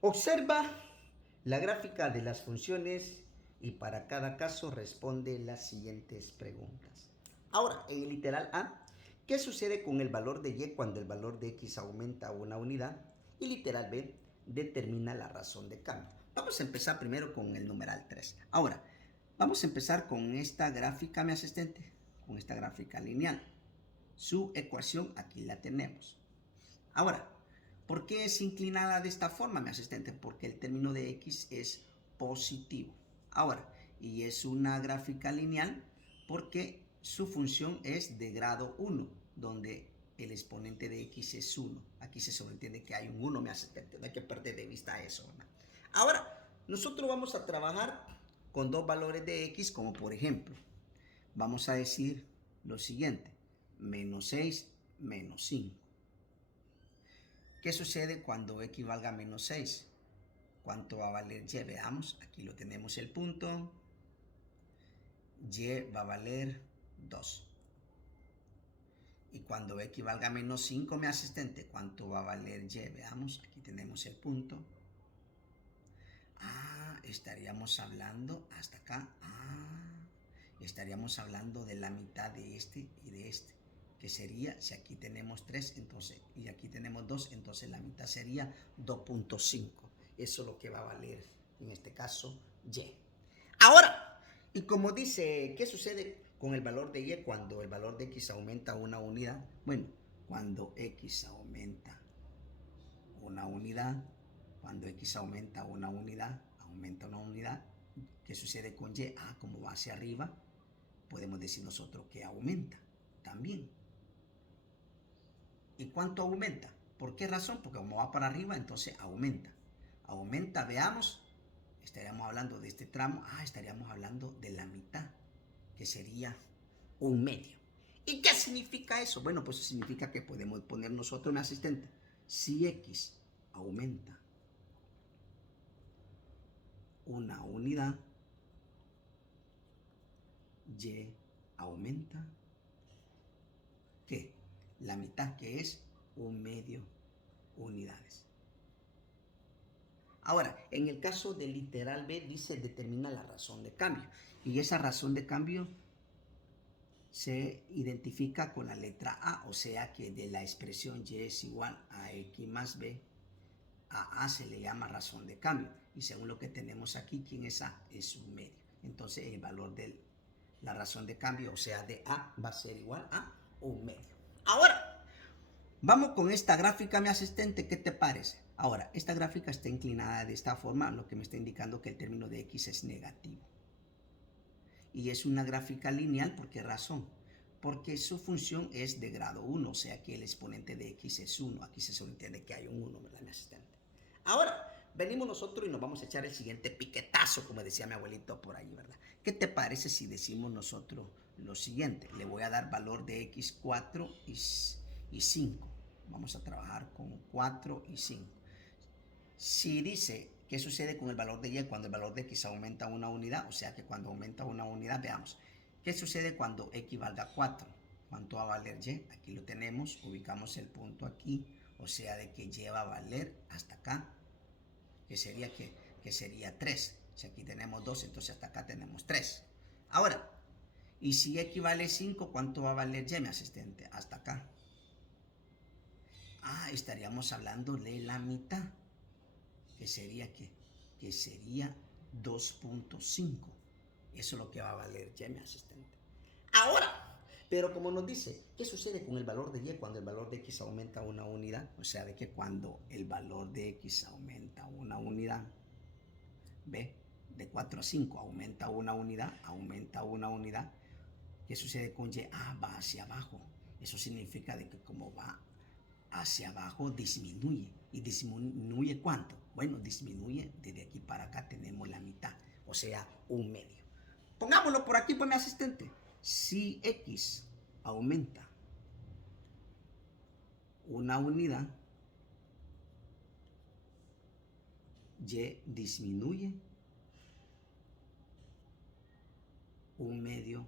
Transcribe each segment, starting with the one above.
Observa la gráfica de las funciones y para cada caso responde las siguientes preguntas. Ahora, en el literal A, ¿qué sucede con el valor de y cuando el valor de x aumenta una unidad? Y literal B, determina la razón de cambio. Vamos a empezar primero con el numeral 3. Ahora, vamos a empezar con esta gráfica, mi asistente, con esta gráfica lineal. Su ecuación aquí la tenemos. Ahora, ¿por qué es inclinada de esta forma, mi asistente? Porque el término de x es positivo. Ahora, y es una gráfica lineal porque su función es de grado 1, donde el exponente de x es 1. Aquí se sobreentiende que hay un 1, mi asistente. No hay que perder de vista eso, ¿no? Ahora, nosotros vamos a trabajar con dos valores de x, como por ejemplo, vamos a decir lo siguiente: menos 6, menos 5. ¿Qué sucede cuando x valga menos 6? ¿Cuánto va a valer y? Veamos, aquí lo tenemos el punto. Y va a valer 2. Y cuando x valga menos 5, mi asistente, ¿cuánto va a valer y? Veamos, aquí tenemos el punto. Estaríamos hablando hasta acá. Estaríamos hablando de la mitad de este y de este. Que sería, si aquí tenemos 3 entonces, y aquí tenemos 2, entonces la mitad sería 2.5. Eso es lo que va a valer, en este caso, y. Ahora, y como dice, ¿qué sucede con el valor de y cuando el valor de x aumenta una unidad? Bueno, cuando x aumenta una unidad, cuando x aumenta una unidad, ¿qué sucede con y? Como va hacia arriba, podemos decir nosotros que aumenta también. ¿Y cuánto aumenta? ¿Por qué razón? Porque como va para arriba, entonces aumenta. Aumenta, veamos, estaríamos hablando de este tramo, estaríamos hablando de la mitad, que sería un medio. ¿Y qué significa eso? Bueno, pues eso significa que podemos poner nosotros un asistente. Si x aumenta una unidad, y aumenta, ¿qué? La mitad, que es un medio unidades. Ahora, en el caso del literal B dice determina la razón de cambio. Y esa razón de cambio se identifica con la letra A, o sea que de la expresión y es igual a x más b, a se le llama razón de cambio. Y según lo que tenemos aquí, ¿quién es A? Es un medio. Entonces el valor de la razón de cambio, o sea de A, va a ser igual a un medio. Ahora, vamos con esta gráfica, mi asistente, ¿qué te parece? Ahora, esta gráfica está inclinada de esta forma, lo que me está indicando que el término de x es negativo. Y es una gráfica lineal, ¿por qué razón? Porque su función es de grado 1, o sea que el exponente de x es 1. Aquí se sobreentiende que hay un 1, ¿verdad, mi asistente? Ahora, venimos nosotros y nos vamos a echar el siguiente piquetazo, como decía mi abuelito por ahí, ¿verdad? ¿Qué te parece si decimos nosotros lo siguiente? Le voy a dar valor de x 4 y 5. Vamos a trabajar con 4 y 5. Si dice qué sucede con el valor de y cuando el valor de x aumenta una unidad, o sea que cuando aumenta una unidad, veamos, ¿qué sucede cuando x valga 4? ¿Cuánto va a valer y? Aquí lo tenemos, ubicamos el punto aquí, o sea de que y va a valer hasta acá, que sería, que sería 3. Si aquí tenemos 2, entonces hasta acá tenemos 3. Ahora, y si x vale 5, ¿cuánto va a valer y, mi asistente? Hasta acá. Estaríamos hablando de la mitad. ¿Qué sería qué? Que sería 2.5. Eso es lo que va a valer y, mi asistente. Ahora, pero como nos dice, ¿qué sucede con el valor de y cuando el valor de x aumenta una unidad? O sea, de que cuando el valor de x aumenta una unidad, ¿ve? De 4 a 5 aumenta una unidad. ¿Qué sucede con y? Va hacia abajo. Eso significa de que como va hacia abajo disminuye. ¿Y disminuye cuánto? Bueno, disminuye desde aquí para acá, tenemos la mitad, o sea, un medio. Pongámoslo por aquí, pues, mi asistente. Si x aumenta una unidad, y disminuye un medio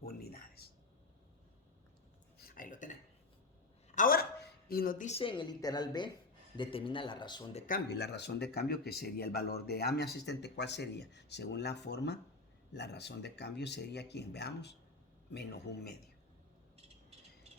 unidades. Ahí lo tenemos. Ahora, y nos dice en el literal B, determina la razón de cambio. Y la razón de cambio, que sería el valor de A, mi asistente, ¿cuál sería? Según la forma, la razón de cambio sería, ¿quién? Veamos, menos 1/2.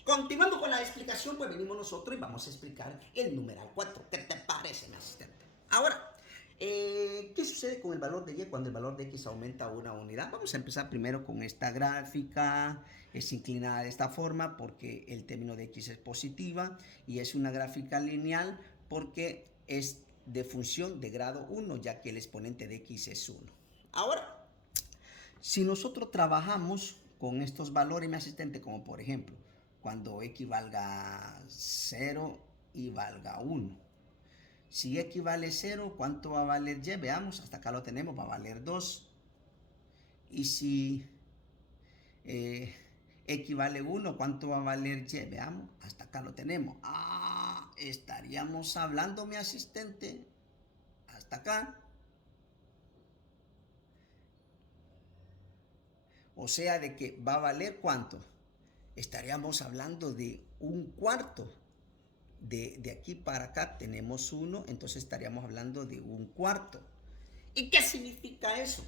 Continuando con la explicación, pues venimos nosotros y vamos a explicar el numeral 4. ¿Qué te parece, mi asistente? Ahora, ¿qué sucede con el valor de Y cuando el valor de X aumenta una unidad? Vamos a empezar primero con esta gráfica. Es inclinada de esta forma porque el término de X es positiva, y es una gráfica lineal porque es de función de grado 1, ya que el exponente de X es 1. Ahora, si nosotros trabajamos con estos valores, mi asistente, como por ejemplo, cuando X valga 0 y valga 1. Si X vale 0, ¿cuánto va a valer Y? Veamos, hasta acá lo tenemos, va a valer 2. Y si X vale 1, ¿cuánto va a valer Y? Veamos, hasta acá lo tenemos. Estaríamos hablando, mi asistente, hasta acá. O sea, de que va a valer ¿cuánto? Estaríamos hablando de 1/4. De aquí para acá tenemos 1, entonces estaríamos hablando de 1/4. ¿Y qué significa eso?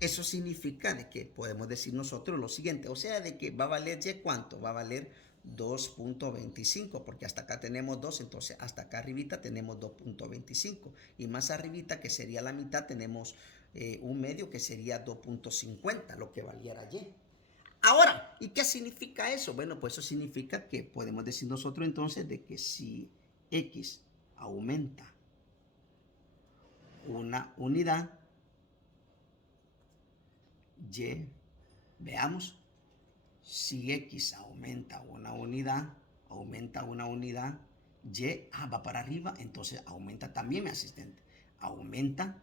Eso significa de que podemos decir nosotros lo siguiente, o sea, de que va a valer Y, ¿cuánto? Va a valer 2.25, porque hasta acá tenemos 2, entonces hasta acá arribita tenemos 2.25, y más arribita, que sería la mitad, tenemos 1/2, que sería 2.50, lo que valiera Y. Ahora, ¿y qué significa eso? Bueno, pues eso significa que podemos decir nosotros entonces de que si X aumenta una unidad, Y, veamos, si X aumenta una unidad, Y, va para arriba, entonces aumenta también, mi asistente. Aumenta,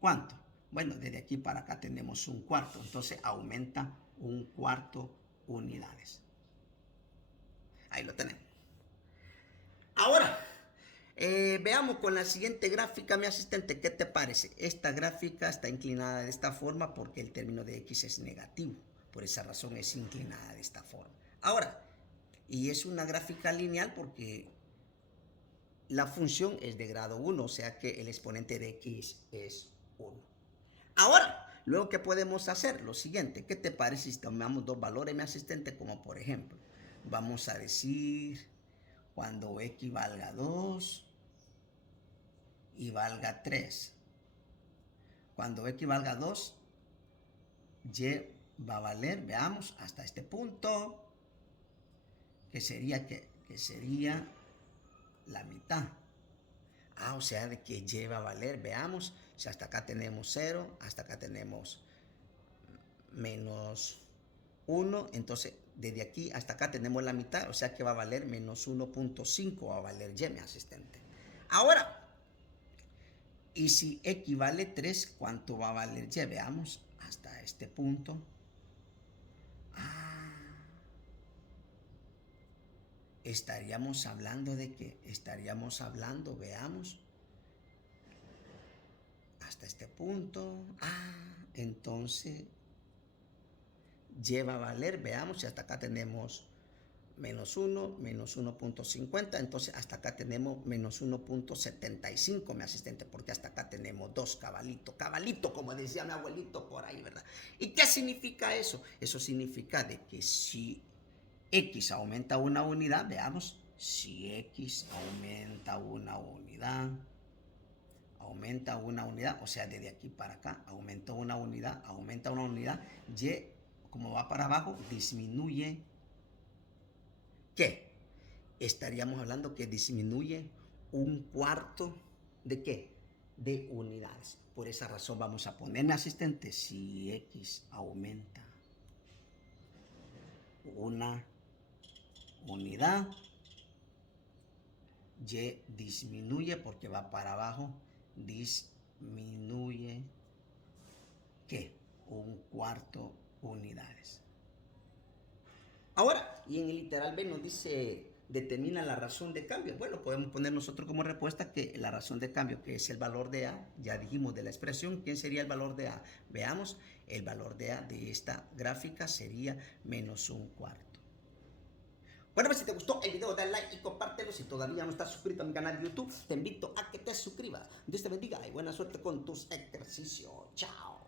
¿cuánto? Bueno, desde aquí para acá tenemos 1/4, entonces aumenta 1/4 unidades. Ahí lo tenemos. Ahora, veamos con la siguiente gráfica, mi asistente, ¿qué te parece? Esta gráfica está inclinada de esta forma porque el término de X es negativo. Por esa razón es inclinada de esta forma. Ahora, y es una gráfica lineal porque la función es de grado 1, o sea que el exponente de X es 1. Ahora, luego, ¿qué podemos hacer? Lo siguiente, ¿qué te parece si tomamos dos valores, mi asistente? Como por ejemplo, vamos a decir cuando X valga 2 y valga 3. Cuando X valga 2, Y va a valer, veamos, hasta este punto, que sería la mitad. O sea, de que Y va a valer, veamos, si hasta acá tenemos 0, hasta acá tenemos menos 1, entonces desde aquí hasta acá tenemos la mitad, o sea que va a valer menos 1.5, va a valer Y, mi asistente. Ahora, y si X vale 3, ¿cuánto va a valer Y? Veamos, hasta este punto. Estaríamos hablando de que, veamos, hasta este punto. Entonces, Y va a valer, veamos, si hasta acá tenemos menos 1, menos 1.50, entonces hasta acá tenemos menos 1.75, mi asistente, porque hasta acá tenemos 2, cabalito, como decía mi abuelito por ahí, ¿verdad? ¿Y qué significa eso? Eso significa de que si X aumenta una unidad, veamos, si X aumenta una unidad, o sea, desde aquí para acá, aumenta una unidad, Y, como va para abajo, disminuye. ¿Qué? Estaríamos hablando que disminuye 1/4 de ¿qué? De unidades. Por esa razón vamos a poner, asistente, si X aumenta una unidad, Y disminuye porque va para abajo, disminuye ¿qué? 1/4 unidades. Ahora, y en el literal B nos dice, determina la razón de cambio. Bueno, podemos poner nosotros como respuesta que la razón de cambio, que es el valor de A, ya dijimos de la expresión, ¿quién sería el valor de A? Veamos, el valor de A de esta gráfica sería menos 1/4. Bueno, pues si te gustó el video, dale like y compártelo. Si todavía no estás suscrito a mi canal de YouTube, te invito a que te suscribas. Dios te bendiga y buena suerte con tus ejercicios. Chao.